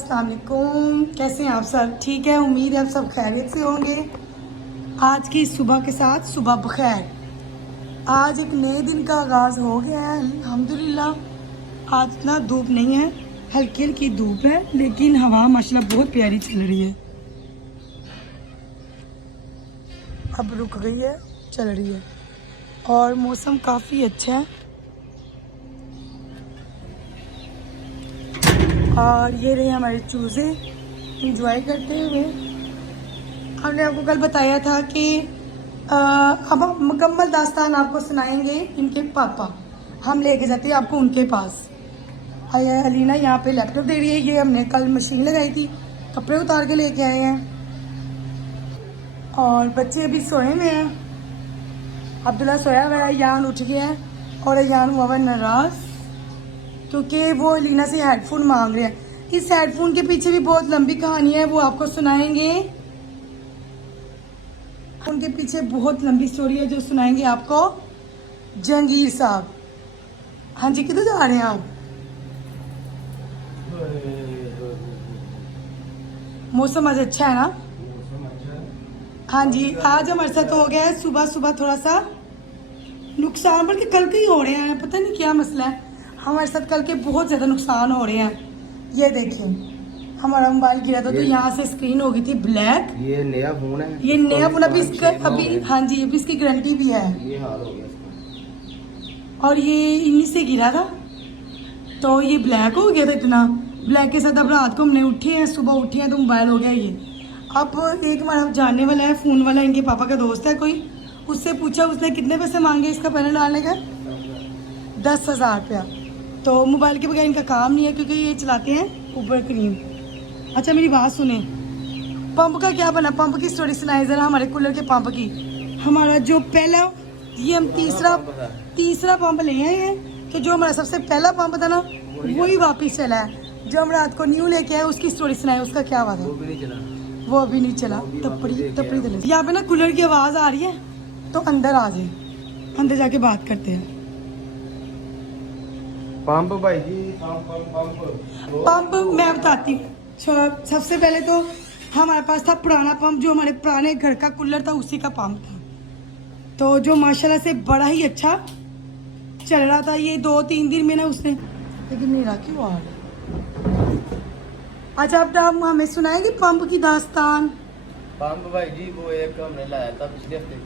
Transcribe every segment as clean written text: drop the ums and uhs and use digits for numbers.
अस्सलाम वालेकुम। कैसे हैं आप सब? ठीक है, उम्मीद है आप सब खैरियत से होंगे। आज की सुबह के साथ सुबह बखैर। आज एक नए दिन का आगाज़ हो गया है अल्हम्दुलिल्लाह। आज इतना धूप नहीं है, हल्की हल्की धूप है, लेकिन हवा माशाल्लाह बहुत प्यारी चल रही है। अब रुक गई है, चल रही है और मौसम काफ़ी अच्छा है। और ये रहे हमारे चूज़े इंजॉय करते हुए। हमने आपको कल बताया था कि अब हम मुकम्मल दास्तान आपको सुनाएंगे इनके पापा। हम लेके जाते हैं आपको उनके पास। अलीना यहाँ पे लैपटॉप दे रही है। ये हमने कल मशीन लगाई थी, कपड़े उतार के लेके आए हैं। और बच्चे अभी सोए हुए हैं। अब्दुल्ला सोया हुआ है, यान उठ गया है और यान हुआ हुआ नाराज़ क्योंकि वो लीना से हेडफोन मांग रहे हैं। इस हेडफोन के पीछे भी बहुत लंबी कहानी है, वो आपको सुनाएंगे। उनके पीछे बहुत लंबी स्टोरी है जो सुनाएंगे आपको जहांगीर साहब। हाँ जी, किधर जा रहे हैं आप? मौसम आज अच्छा है ना? हाँ जी, आज हमारे साथ हो गया है सुबह सुबह थोड़ा सा नुकसान, बल्कि कल के ही हो रहे हैं, पता नहीं क्या मसला है। हमारे साथ कल के बहुत ज़्यादा नुकसान हो रहे हैं। ये देखिए, हमारा मोबाइल गिरा था तो यहाँ से स्क्रीन हो गई थी ब्लैक। ये नया फोन है, ये नया फोन अभी इसका अभी हाँ जी, अभी इसकी गारंटी भी है। ये हाल हो गया इसका। और ये इन्हीं से गिरा था तो ये ब्लैक हो गया था। इतना ब्लैक के साथ अब रात को हमने उठे हैं, सुबह उठे हैं तो मोबाइल हो गया ये। अब एक हमारा जानने वाला है फ़ोन वाला, इनके पापा का दोस्त है कोई, उससे पूछा, उसने कितने पैसे मांगे इसका पैनल डालने का? 10,000 रुपया। तो मोबाइल के बगैर इनका काम नहीं है क्योंकि ये चलाते हैं ऊबर क्रीम। अच्छा मेरी बात सुने, पंप का क्या बना? पंप की स्टोरी सुनाई ज़रा, हमारे कूलर के पंप की। हमारा जो पहला, ये हम तीसरा पंप ले आए हैं कि जो हमारा सबसे पहला पंप था ना वही वापस चला है। जो हम रात को न्यू लेके आए उसकी स्टोरी सुनाई, उसका क्या हुआ था? वो अभी नहीं चला। तपड़ी दले यहाँ पे ना कूलर की आवाज़ आ रही है तो अंदर आ जाए, अंदर जाके बात करते हैं। पंप भाई जी, पंप मैं बताती हूँ। सबसे पहले तो हमारे पास था पुराना पंप, जो हमारे पुराने घर का कूलर था उसी का पंप था, तो जो माशाल्लाह से बड़ा ही अच्छा चल रहा था। ये 2-3 दिन में ना उसने, लेकिन नहीं रहा क्यों आ रहा। अच्छा अब हम हमें सुनाएंगे पंप की दास्तान। पंप भाई जी वो एक हमने लाया था पिछले हफ्ते,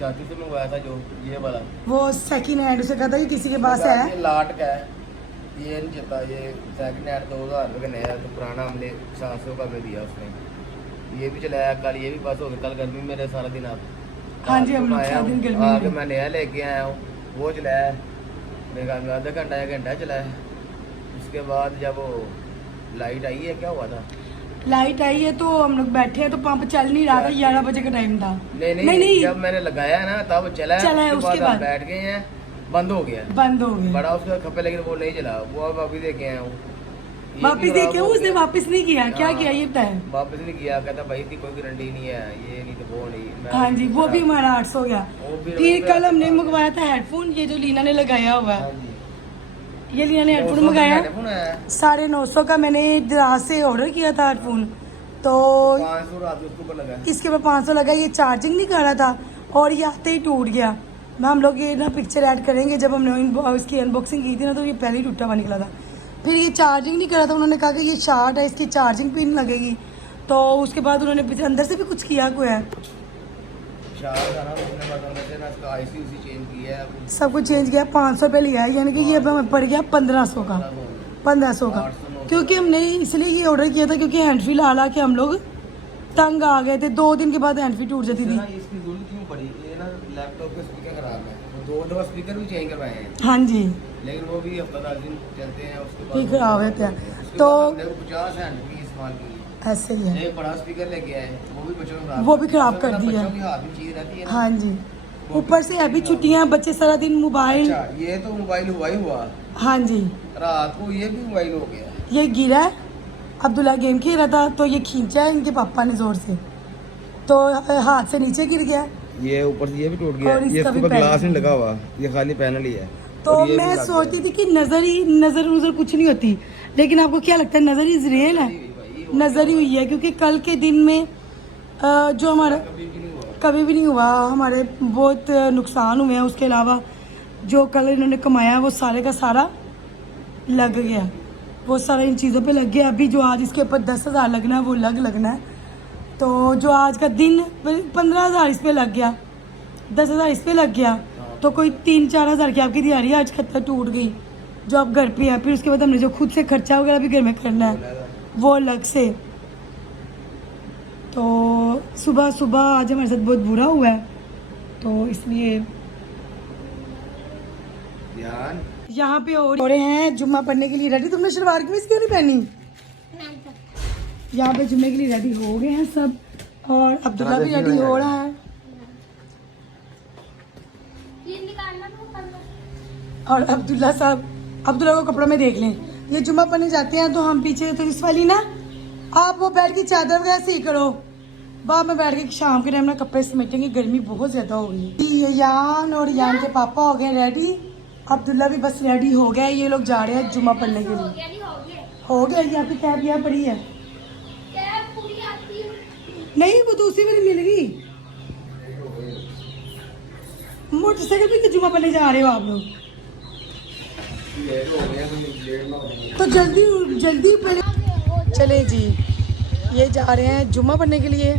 चाची से मंगवाया था, जो ये वाला वो सेकंड हैंड, उसे कहता है किसी के पास है। ये लाट का है, ये नहीं चलता। ये सेकंड हैंड 2000 रुपये का नया है, तो पुराना हमने 700 का में दिया उसने। ये भी चलाया कल, ये भी पास हो गया। कल गर्मी मेरे सारा दिन आप हाँ जी, हम लोग सारा दिन गर्मी आके मैं नया लेके आया हूँ, वो चलाया मेरे घर में आधा घंटा 1 घंटा चलाया। उसके बाद जब वो लाइट आई है, क्या हुआ था, लाइट आई है तो हम लोग बैठे हैं तो पंप चल नहीं रहा था। 11 बजे का टाइम था। नहीं, जब मैंने लगाया ना तब चला है। उसके बाद बैठ गए हैं, बंद हो गया बड़ा उसका खपे, लेकिन वो नहीं चला। वो अब अभी देखे आया हूँ, वापिस देखे हूँ। उसने वापस नहीं किया। क्या किया ये बताया? वापस नहीं किया, कहता भाई थी कोई गारंटी नहीं है, ये नहीं तो वो नहीं। हाँ जी, वो भी हमारा 800 गया। फिर कल हमने मंगवाया था हेडफोन, ये जो लीना ने लगाया हुआ है। ये लीना ने हेडफोन मंगाया 950 का। मैंने दराज से ऑर्डर किया था हेडफोन, तो 500 रात उसके ऊपर लगा, इसके ऊपर 500 लगा। ये चार्जिंग नहीं कर रहा था और ये आते ही टूट गया। हम लोग ये ना पिक्चर ऐड करेंगे, जब हमने इसकी अनबॉक्सिंग की थी ना तो ये पहले ही टूटा हुआ निकला था। फिर ये चार्जिंग नहीं कर रहा था, उन्होंने कहा कि ये शार्ट है, इसकी चार्जिंग पिन लगेगी। तो उसके बाद उन्होंने अंदर से भी कुछ किया हुआ है, सब कुछ चेंज किया। 500 रुपये लिया है, यानी कि ये अब हमें पड़ गया 1500 का। 1500 का क्योंकि हमने इसलिए ये ऑर्डर किया था क्योंकि हैंड फ्री ला ला के हम लोग तंग आ गए थे। 2 दिन के बाद हैंड फ्री टूट जाती थी। इसकी जरूरत क्यों पड़ी? ये ना लैपटॉप के स्पीकर खराब है, 2 दफा स्पीकर भी चेंज करवाए हैं। हाँ जी, लेकिन वो भी हफ्ता 10 दिन चलते हैं, उसके बाद ठीक खराब है क्या? तो 50 हैंड फ्री इस्तेमाल की ऐसे ही है। एक बड़ा स्पीकर लेके आए, वो भी बच्चों को वो भी खराब कर दिया। बच्चों की हाथ में चीज रहती है। हाँ जी, ऊपर से अभी छुट्टियां, बच्चे सारा दिन मोबाइल। अच्छा, ये तो मोबाइल हुआ ही हुआ। हाँ जी, रात को ये भी मोबाइल हो गया। ये गिरा है, अब्दुल्ला गेम खेल रहा था तो ये खींचा है इनके पापा ने जोर से, तो हाथ से नीचे गिर गया। ये ऊपर से ये भी टूट गया। और ये इसका भी ग्लास नहीं लगा हुआ, ये खाली पैनल ही है। तो मैं सोचती थी कि नजर कुछ नहीं होती, लेकिन आपको क्या लगता है नज़र इज रियल है? नज़र ही हुई है, क्योंकि कल के दिन में जो हमारा कभी भी नहीं हुआ, हमारे बहुत नुकसान हुए हैं। उसके अलावा जो कल इन्होंने कमाया वो सारे का सारा लग गया, वो सारा इन चीज़ों पे लग गया। अभी जो आज इसके ऊपर 10,000 लगना है वो लगना है। तो जो आज का दिन 15,000 इस पे लग गया, 10,000 इस पे लग गया, तो कोई 3-4 हज़ार की आपकी दिहाड़ी आज खत्म टूट गई जो आप घर पे है। फिर उसके बाद हमने जो खुद से खर्चा वगैरह भी घर में करना है वो अलग से। तो सुबह सुबह आज हमारे साथ बहुत बुरा हुआ है, तो इसलिए यहाँ पे हो रहे हैं जुम्मा पढ़ने के लिए रेडी। तुमने शलवार कमीज क्यों नहीं पहनी? यहाँ पे जुम्मे के लिए रेडी हो गए हैं सब, और अब्दुल्ला भी रेडी हो रहा है। और अब्दुल्ला को कपड़ों में देख लें, ये जुम्मा पढ़ने जाते हैं तो हम पीछे तो इस वाली ना, आप वो बैठ के चादर वगैरह सही करो, बाद में बैठ के शाम के टाइम ना कपड़े समेटेंगे, गर्मी बहुत ज़्यादा हो गई है। यान और यान के पापा हो गए रेडी, अब्दुल्ला भी बस रेडी हो गया। ये लोग जा रहे हैं जुम्मा पढ़ने के लिए। हो गया ये आपकी कैब यहाँ पड़ी है? नहीं, वो तो उसी में नहीं मिलेगी। मोटरसाइकिल पे जुम्मा पढ़ने जा रहे हो आप लोग? तो जल्दी पहले चले जी। ये जा रहे हैं जुम्मा पढ़ने के लिए।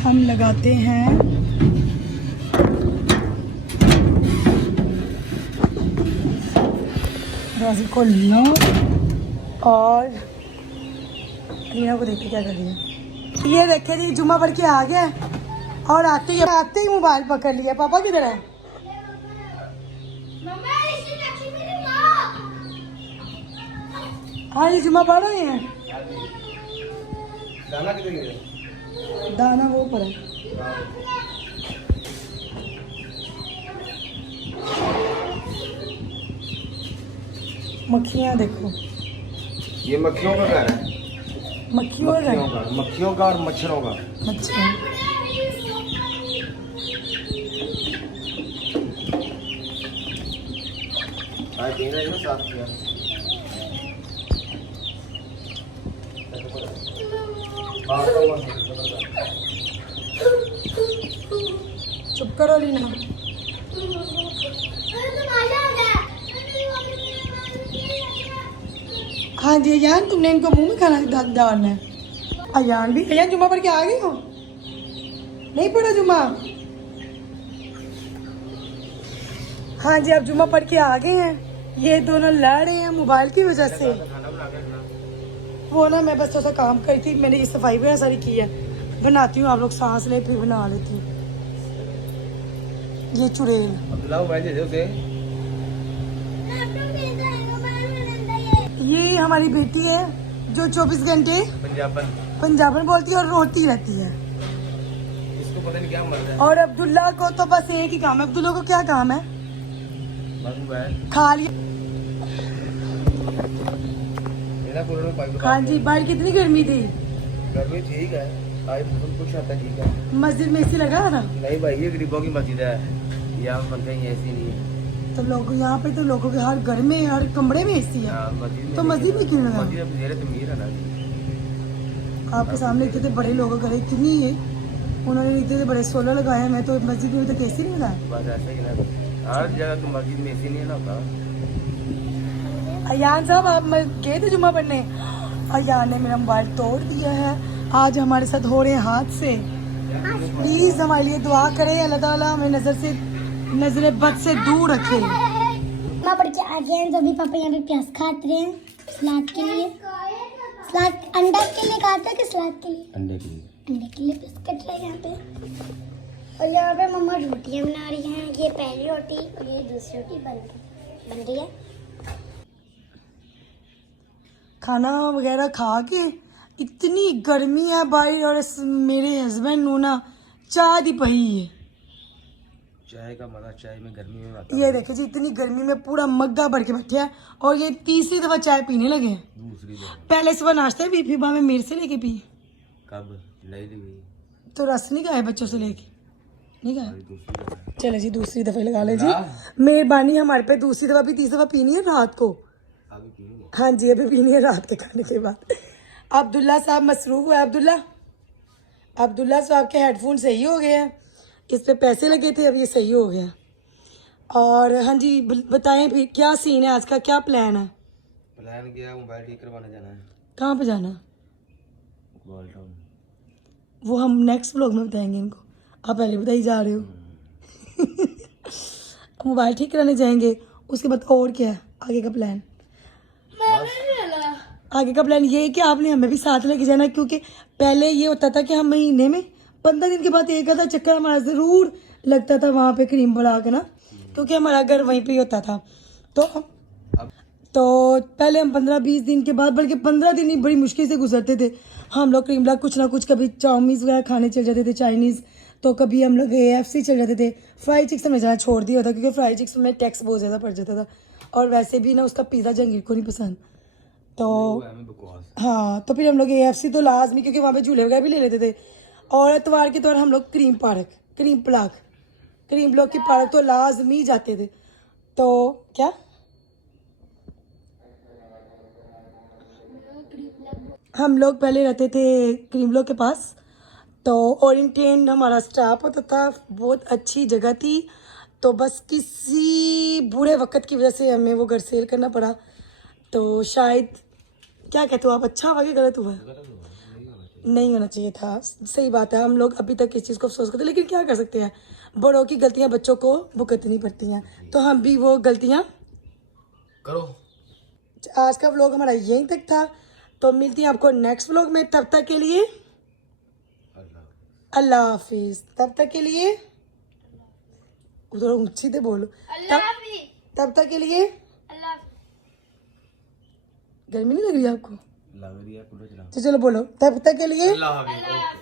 हम लगाते हैं राजी को लीना, और लीना को देखते क्या कर रही है। ये देखे जी जुम्मा पढ़ के आ गया, और आते ही मोबाइल पकड़ लिया। पापा किधर है? हाँ ये जुम्मा पढ़ रहे हैं। दाना किधर गया? दाना वो पर है। मक्खियाँ देखो, ये मक्खियों का घर है। मक्खियों का और मच्छरों का। अच्छा, साफ किया। चुप करो लीना। हाँ जी अयान, तुमने इनको मुंह में खाना डालना है। अयान भी, अयान जुम्मा पढ़ के आ गए हो? नहीं पढ़ा जुम्मा? हाँ जी, आप जुम्मा पढ़ के आ गए हैं। ये दोनों लड़ रहे हैं मोबाइल की वजह से। वो ना मैं बस थोड़ा सा काम करी थी, मैंने ये सफाई वगैरह सारी की है। बनाती हूँ, आप लोग सांस ले फिर बना लेती हूँ। ये चुड़ैल ये हमारी बेटी है जो 24 घंटे पंजाबन बोलती है और रोती रहती है। इसको पता नहीं क्या मर रहा है। और अब्दुल्ला को तो बस एक ही काम है। अब्दुल्ला को क्या काम है? खा लिया। हाँ जी, बाहर कितनी गर्मी थी? गर्मी ठीक है, आज कुछ हद तक ठीक है। मस्जिद में एसी लगा था? नहीं भाई, ये गरीबों की मस्जिद है, यहाँ पंखे ऐसी नहीं है। तो लोग यहाँ पे तो लोगों के हर घर में हर कमरे में एसी है। तो मस्जिद में क्यों लगा? आपके सामने इतने बड़े लोगों का इतनी है, उन्होंने इतने बड़े सोलर लगाए हैं। मैं तो मस्जिद में तो एसी नहीं लगाया। बस ऐसा ही ना, हर जगह तो मस्जिद में एसी नहीं है ना होता। अयान साहब, आप गए थे जुम्मा पढ़ने? अयान ने मेरा मोबाइल तोड़ दिया है। आज हमारे साथ हो रहे हैं हादसे। प्लीज हमारे लिए दुआ करें, अल्लाह ताला हमें नजर बद से दूर रखे। जुम्मा पढ़ के आ गए हैं, तो अभी पापा यहाँ पे प्याज काट रहे हैं सलाद के लिए। सलाद अंडा के लिए काटा कि सलाद के लिए? अंडे के लिए। अंडे के लिए प्याज कट रहा है यहाँ पे। और यहाँ पे मम्मा रोटियाँ बना रही हैं। ये पहली रोटी और ये दूसरी रोटी बन रही है। खाना वगैरह खा के इतनी गर्मी है बाहर, और मेरे हस्बैंड नो ना चाय दी पई है। चाय का मजा चाय में गर्मी में आता है। ये देखे जी, इतनी गर्मी में पूरा मग्गा भर के बैठे हैं, और ये तीसरी दफा चाय पीने लगे हैं। दूसरी दफा पहले सुबह नाश्ता भी फिर बाद में मेरे से लेके पी। कब नहीं ली? तो रस नहीं खाए बच्चों से लेके। नहीं खाया? चले जी दूसरी दफ़े लगा ले जी। मेहरबानी हमारे पे दूसरी दफ़ा भी तीसरी दफ़ा पीनी है रात को। हाँ जी अभी पीनी है रात के खाने के बाद। अब्दुल्ला साहब मसरूफ हुआ। अब्दुल्ला साहब के हेडफोन सही हो गए हैं, इस पे पैसे लगे थे, अब ये सही हो गया। और हाँ जी बताएं भी क्या सीन है आज का, क्या प्लान है? प्लान किया मोबाइल ठीक करवाने जाना है कहाँ पे जाना? इकबाल टाउन। वो हम नेक्स्ट व्लॉग में बताएंगे इनको, आप पहले बताई जा रहे हो। मोबाइल ठीक कराने जाएंगे, उसके बाद और क्या है आगे का प्लान? आगे का प्लान ये है कि आपने हमें भी साथ लेके जाना, क्योंकि पहले ये होता था कि हम महीने में 15 दिन के बाद एक आधा चक्कर हमारा ज़रूर लगता था वहाँ पे क्रीम पड़ा के ना, क्योंकि हमारा घर वहीं पे ही होता था। तो पहले हम 15-20 दिन के बाद, बल्कि 15 दिन ही बड़ी मुश्किल से गुजरते थे हम लोग क्रीम ब्लॉक कुछ ना कुछ, कभी चाउमीन वगैरह खाने चल जाते थे चाइनीज़, तो कभी हम लोग AFC चल जाते थे। फ्राई चिक्स में जाना छोड़ दिया था क्योंकि फ्राई चिक्स में टैक्स बहुत ज़्यादा पड़ जाता था, और वैसे भी ना उसका पिज़्ज़ा जंगीर को नहीं पसंद। तो हाँ तो फिर हम लोग AFC तो लाजमी, क्योंकि वहाँ पे झूले वगैरह भी ले लेते थे। और इतवार के तौर हम लोग क्रीम ब्लॉक की पार्क तो लाजमी जाते थे। तो क्या हम लोग पहले रहते थे क्रीम ब्लॉक के पास, तो ओरिएंटेन हमारा स्टाफ होता था, बहुत अच्छी जगह थी। तो बस किसी बुरे वक्त की वजह से हमें वो घर सेल करना पड़ा। तो शायद क्या कहते हो आप, अच्छा हुआ कि गलत हुआ? नहीं होना चाहिए था, सही बात है। हम लोग अभी तक इस चीज़ को अफसोस करते हैं, लेकिन क्या कर सकते हैं, बड़ों की गलतियां बच्चों को भुगतनी पड़ती हैं, तो हम भी वो गलतियां करो। आज का व्लॉग हमारा यहीं तक था, तो मिलती हैं आपको नेक्स्ट व्लॉग में। तब तक के लिए अल्लाह हाफिज। तब तक के लिए उधर ऊंची से बोलो, तब तक के लिए। गर्मी नहीं लग रही आपको? लग रही है, कूलर चला। तो चलो बोलो, तब तक के लिए अल्लाह हाफिज़।